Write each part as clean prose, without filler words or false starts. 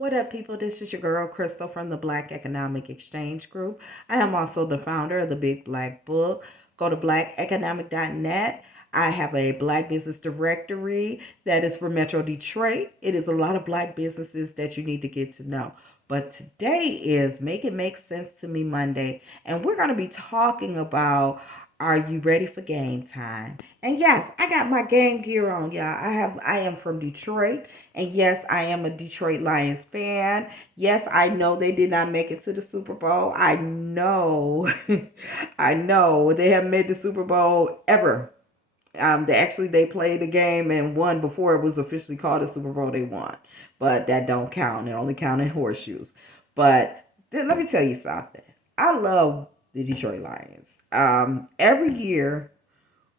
What up, people? This is your girl, Crystal, from the Black Economic Exchange Group. I am also the founder of the Big Black Book. Go to blackeconomic.net. I have a Black business directory that is for Metro Detroit. It is a lot of Black businesses that you need to get to know. But today is Make It Make Sense to Me Monday, and we're going to be talking about, are you ready for game time? And yes, I got my game gear on, y'all. I am from Detroit, and yes, I am a Detroit Lions fan. Yes, I know they did not make it to the Super Bowl. I know. I know they haven't made the Super Bowl ever. They played the game and won before it was officially called a Super Bowl. They won, but that don't count. It only counted horseshoes. But let me tell you something. I love the Detroit Lions. Every year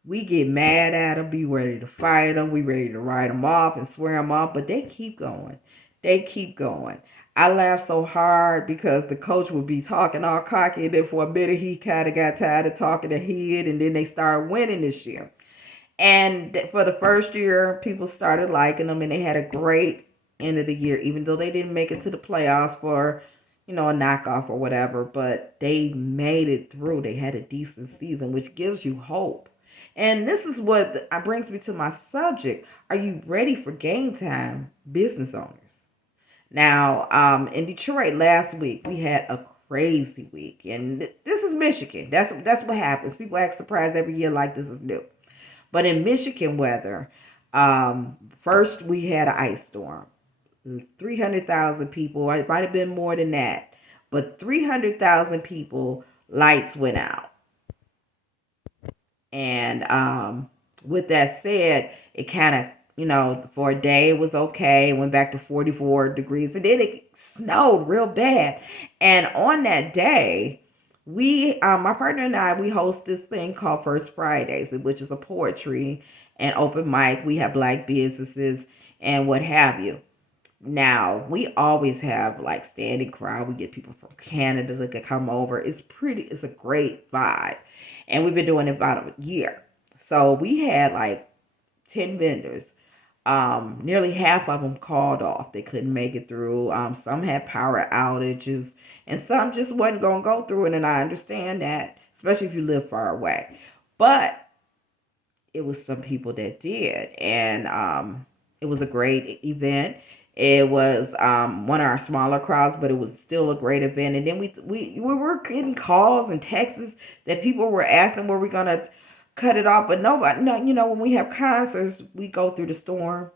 we get mad at them, be ready to fight them, we ready to write them off and swear them off, but they keep going. They keep going. I laugh so hard because the coach would be talking all cocky, and then for a minute he kind of got tired of talking to head, and then they started winning this year. And for the first year, people started liking them, and they had a great end of the year, even though they didn't make it to the playoffs for, a knockoff or whatever. But they made it through. They had a decent season, which gives you hope. And this is what brings me to my subject. Are you ready for game time, business owners? Now, in Detroit last week, we had a crazy week, and this is Michigan. That's what happens. People act surprised every year like this is new. But in Michigan weather, first we had an ice storm. 300,000 people. It might have been more than that. But 300,000 people, lights went out. And with that said, it kind of, for a day it was okay. It went back to 44 degrees. And then it snowed real bad. And on that day, my partner and I, we host this thing called First Fridays, which is a poetry and open mic. We have Black businesses and what have you. Now, we always have like standing crowd. We get people from Canada to come over. It's a great vibe. And we've been doing it about a year. So we had like 10 vendors. Nearly half of them called off. They couldn't make it through. Some had power outages, and some just wasn't going to go through it. And I understand that, especially if you live far away. But it was some people that did, and it was a great event. It was one of our smaller crowds, but it was still a great event. And then we were getting calls and texts that people were asking, were we gonna cut it off? But nobody, no, when we have concerts, we go through the storm.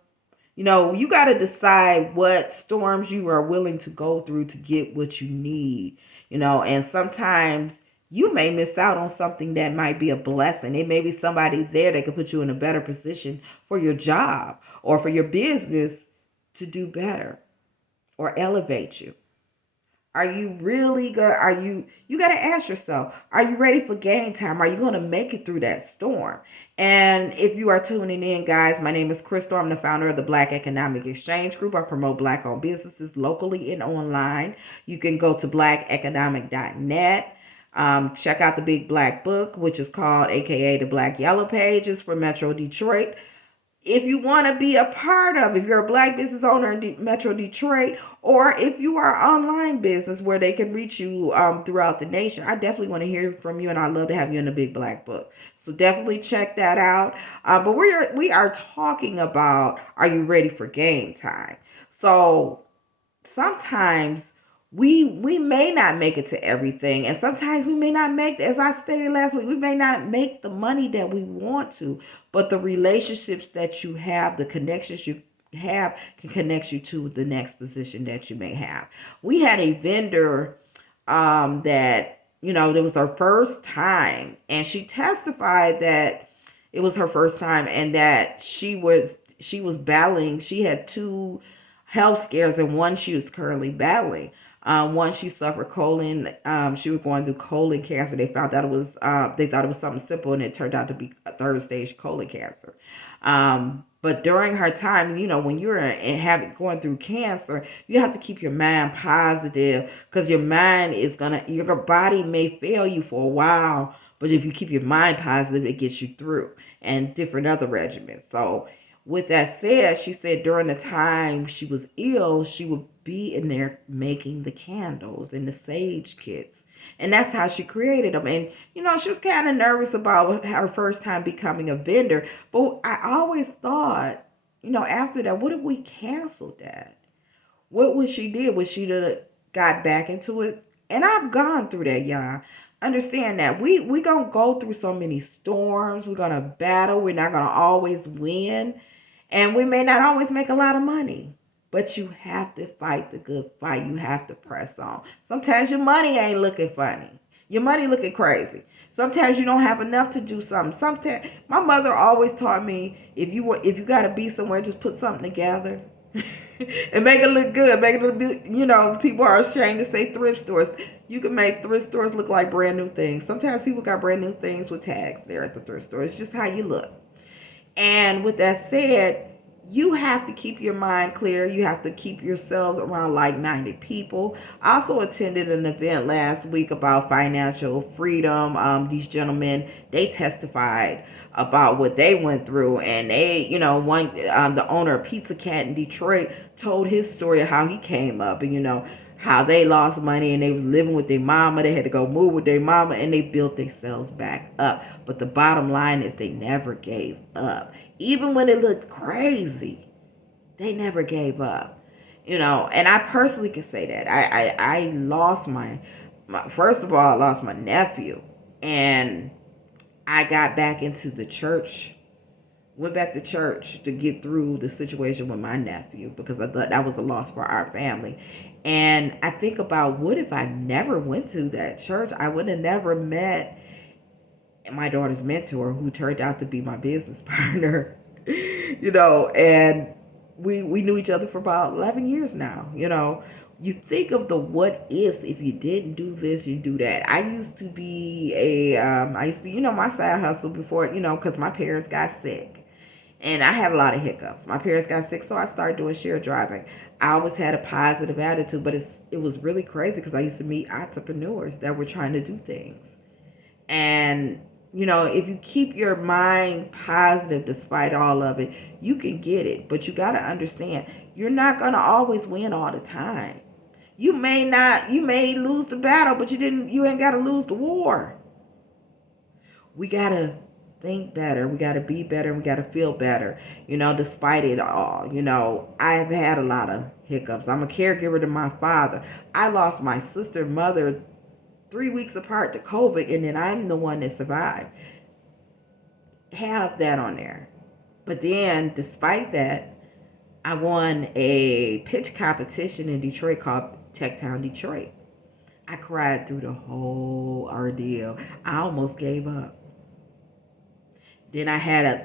You got to decide what storms you are willing to go through to get what you need. And sometimes you may miss out on something that might be a blessing. It may be somebody there that could put you in a better position for your job or for your business to do better or elevate you. Are you really good? You got to ask yourself, are you ready for game time? Are you going to make it through that storm? And if you are tuning in, guys, my name is Crystal. I'm the founder of the Black Economic Exchange Group. I promote Black owned businesses locally and online. You can go to blackeconomic.net. Check out the Big Black Book, which is called AKA the Black Yellow Pages for Metro Detroit. If you want to be a part of, if you're a Black business owner in Metro Detroit, or if you are an online business where they can reach you throughout the nation, I definitely want to hear from you, and I'd love to have you in the Big Black Book. So definitely check that out. But we are talking about, are you ready for game time? So sometimes we may not make it to everything, and sometimes we may not make, as I stated last week, we may not make the money that we want to, but the relationships that you have, the connections you have, can connect you to the next position that you may have. We had a vendor that, it was her first time, and she testified that it was her first time, and that she was battling. She had two health scares, and one she was currently battling. One, she suffered colon. She was going through colon cancer. They found out they thought it was something simple, and it turned out to be a third stage colon cancer. But during her time, when you're going through cancer, you have to keep your mind positive, because your body may fail you for a while, but if you keep your mind positive, it gets you through, and different other regimens. So With that said, she said during the time she was ill, she would be in there making the candles and the sage kits. And that's how she created them. And, she was kind of nervous about her first time becoming a vendor. But I always thought, after that, what if we canceled that? What would she did? Would she have got back into it? And I've gone through that, y'all. Understand that we gonna go through so many storms. We're gonna battle. We're not gonna always win, and we may not always make a lot of money. But you have to fight the good fight. You have to press on. Sometimes your money ain't looking funny. Your money looking crazy. Sometimes you don't have enough to do something. Sometimes my mother always taught me if you gotta be somewhere, just put something together. And make it look good. Make it look, people are ashamed to say thrift stores. You can make thrift stores look like brand new things. Sometimes people got brand new things with tags there at the thrift store. It's just how you look. And with that said, you have to keep your mind clear. You have to keep yourselves around like-minded people. I also attended an event last week about financial freedom. These gentlemen, they testified about what they went through, and they, one, the owner of Pizza Cat in Detroit told his story of how he came up, and how they lost money and they was living with their mama. They had to go move with their mama, and they built themselves back up. But the bottom line is they never gave up. Even when it looked crazy, they never gave up. And I personally can say that. I lost my first of all, I lost my nephew. And I got back into the church, went back to church to get through the situation with my nephew because I thought that was a loss for our family. And I think about what if I never went to that church? I would have never met my daughter's mentor, who turned out to be my business partner, and we knew each other for about 11 years now. You think of the what ifs if you didn't do this, you do that. I used to be my side hustle before, because my parents got sick. And I had a lot of hiccups. My parents got sick, so I started doing share driving. I always had a positive attitude, but it was really crazy because I used to meet entrepreneurs that were trying to do things. And, if you keep your mind positive despite all of it, you can get it. But you got to understand, you're not going to always win all the time. You may lose the battle, but you ain't got to lose the war. We got to think better. We got to be better. We got to feel better, despite it all. I've had a lot of hiccups. I'm a caregiver to my father. I lost my sister and mother 3 weeks apart to COVID, and then I'm the one that survived. Have that on there. But then, despite that, I won a pitch competition in Detroit called Tech Town Detroit. I cried through the whole ordeal. I almost gave up. Then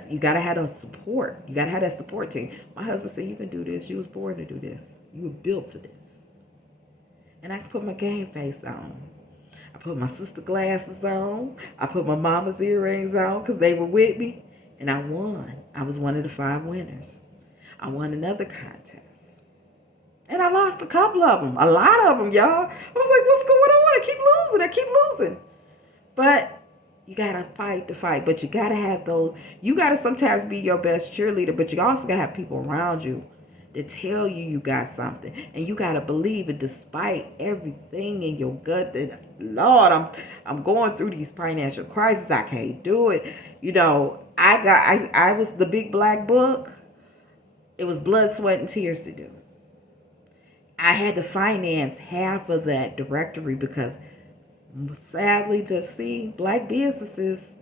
you gotta have a support. You gotta have that support team. My husband said, "You can do this. You was born to do this. You were built for this." And I put my game face on. I put my sister glasses on. I put my mama's earrings on because they were with me. And I won. I was one of the 5 winners. I won another contest. And I lost a couple of them. A lot of them, y'all. I was like, what's going on? I keep losing. But you got to fight the fight. But you got to have those. You got to sometimes be your best cheerleader. But you also got to have people around you to tell you got something, and you got to believe it despite everything in your gut that, Lord, I'm going through these financial crises. I can't do it. I was the big black book. It was blood, sweat, and tears to do. I had to finance half of that directory because sadly to see black businesses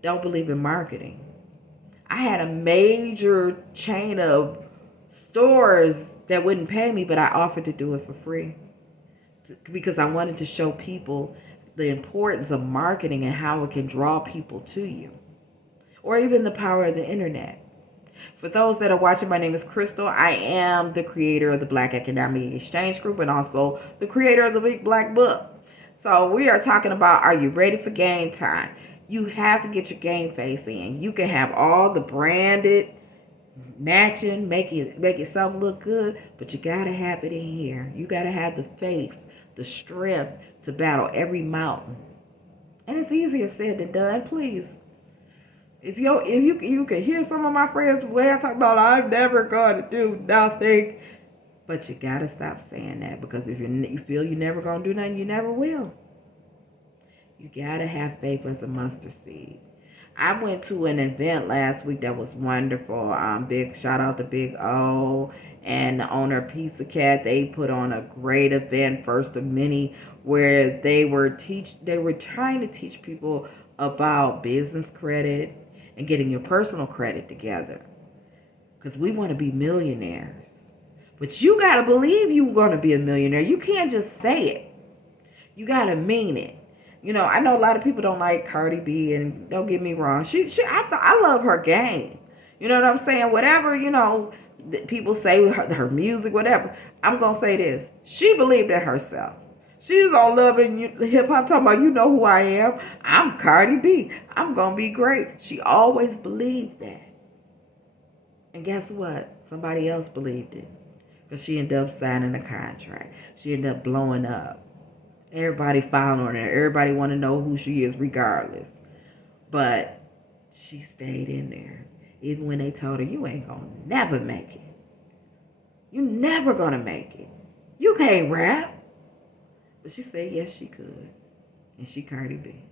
don't believe in marketing. I had a major chain of stores that wouldn't pay me, but I offered to do it for free because I wanted to show people the importance of marketing and how it can draw people to you, or even the power of the internet. For those that are watching, my name is Crystal. I am the creator of the Black Economic Exchange Group and also the creator of the Big Black Book. So we are talking about, are you ready for game time? You have to get your game face in. You can have all the branded matching, make yourself look good, but you gotta have it in here. You gotta have the faith, the strength to battle every mountain. And it's easier said than done. Please If you can hear some of my friends the way I talk about, I'm never going to do nothing. But you gotta stop saying that, because if you feel you're never gonna do nothing, you never will. You gotta have faith as a mustard seed. I went to an event last week that was wonderful. Big shout out to Big O and the owner of Pizza Cat. They put on a great event, first of many, where they were trying to teach people about business credit and getting your personal credit together. Because we want to be millionaires. But you gotta believe you're gonna be a millionaire. You can't just say it. You gotta mean it. I know a lot of people don't like Cardi B, and don't get me wrong. I love her game. You know what I'm saying? Whatever, people say with her music, whatever. I'm gonna say this. She believed in herself. She's on Love and Hip Hop talking about, you know who I am. I'm Cardi B. I'm gonna be great. She always believed that. And guess what? Somebody else believed it. Because she ended up signing a contract. She ended up blowing up. Everybody following her. Everybody want to know who she is regardless. But she stayed in there. Even when they told her, you ain't going to never make it. You never going to make it. You can't rap. But she said yes, she could. And she Cardi B.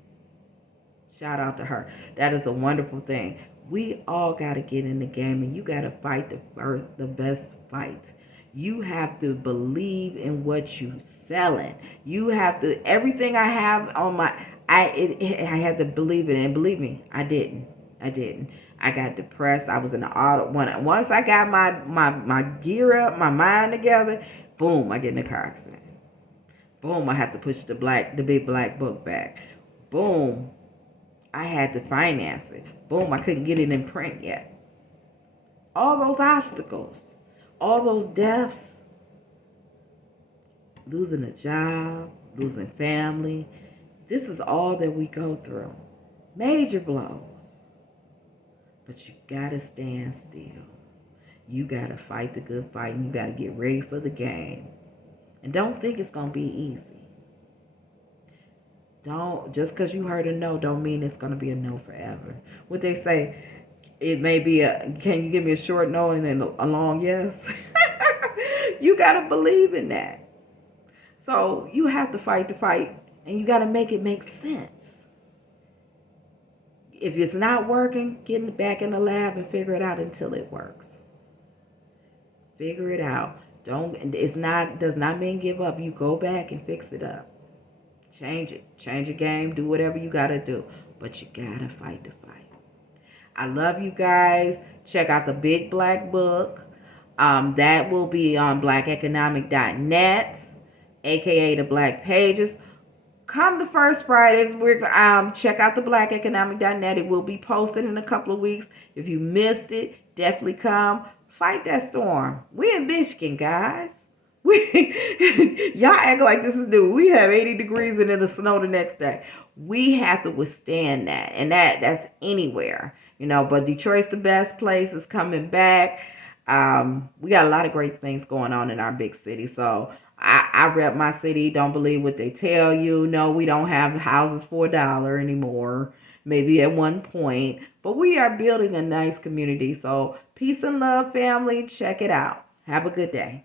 Shout out to her. That is a wonderful thing. We all got to get in the game, and you got to fight the best fight. You have to believe in what you selling. You have to, everything I have on I had to believe it, and believe me, I didn't. I got depressed. I was in the auto. Once I got my gear up, my mind together, boom, I get in a car accident. Boom, I had to push the big black book back. Boom, I had to finance it. Boom, I couldn't get it in print yet. All those obstacles, all those deaths, losing a job, losing family. This is all that we go through. Major blows. But you gotta stand still. You gotta fight the good fight, and you gotta get ready for the game. And don't think it's gonna be easy. Don't, just because you heard a no don't mean it's gonna be a no forever. What they say, it may be can you give me a short no and then a long yes? You gotta believe in that. So you have to fight the fight, and you gotta make it make sense. If it's not working, get back in the lab and figure it out until it works. Figure it out. Does not mean give up. You go back and fix it up. Change it. Change your game. Do whatever you gotta do. But you gotta fight the fight. I love you guys. Check out the Big Black Book. That will be on blackeconomic.net, aka the Black Pages. Come the first Fridays, we're check out the blackeconomic.net. It will be posted in a couple of weeks. If you missed it, definitely come. Fight that storm. We in Michigan, guys. Y'all act like this is new. We have 80 degrees and it'll snow the next day. We have to withstand that. And that's anywhere. But Detroit's the best place. It's coming back. We got a lot of great things going on in our big city. So I rep my city. Don't believe what they tell you. No, we don't have houses for $1 anymore. Maybe at one point. But we are building a nice community. So peace and love, family. Check it out. Have a good day.